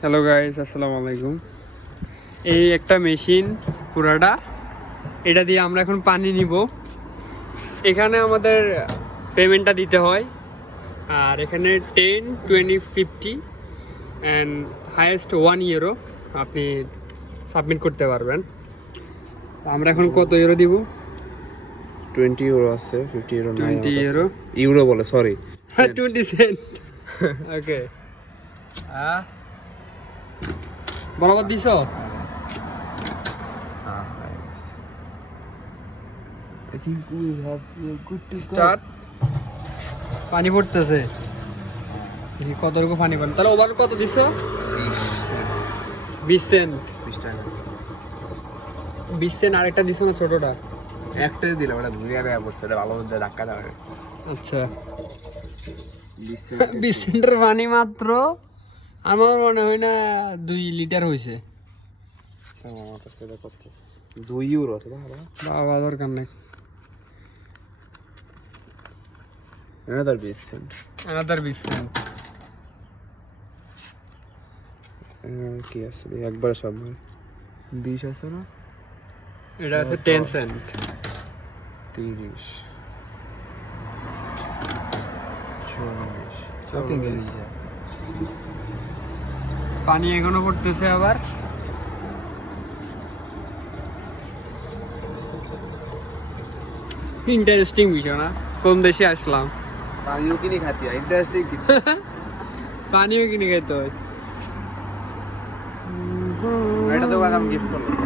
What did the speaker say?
Hello guys, আসসালামু আলাইকুম। এই একটা মেশিন পুরাটা, এটা দিয়ে আমরা এখন পানি নিব। এখানে আমাদের পেমেন্টটা দিতে হয়, আর এখানে 10, 20, 50 অ্যান্ড হাইয়েস্ট 1 ইউরো আপনি সাবমিট করতে পারবেন। তো আমরা এখন কত ইউরো দিব? 20 ইউরো আছে, 50 ইউরো নাই 20 ইউরো, ইউরো বলে, সরি 20 সেন্ট। ওকে, বরাবর দিছ? I think we have good to start. পানি পড়তেছে, কতটুকু পানি পান? তাহলে ওভার কত দিছো? 20 সেন্ট। 20 টাকা 20 সেন্ট আরেকটা দিছো না ছোটটা? একটাই দিলাম, ওটা ঘুরিয়ে দেওয়া পড়ছে, এটা ভালো মধ্যে ধাক্কা দেওয়া। আচ্ছা, 20 20 সেন্টের পানি মাত্র আমার মনে হয় না 2 লিটার হয়েছে। আমার কাছে এটা করতেছে 2 ইউরো আছে বাবা, দরকার নেই। another 20 cent. another 20 cent. কি আছে একবার সব 20 আছে না? এটা আছে 10 সেন্ট। 30 40 পানি এখনো পড়তেছে আবার। ইন্টারেস্টিং বিষয় না? কোন দেশে আসলাম, পানিও কিনে খাতি হয়, ইন্টারেস্টিং কি? পানিও কিনে খেতে হয়। এটা তো আমি গিফট করলাম।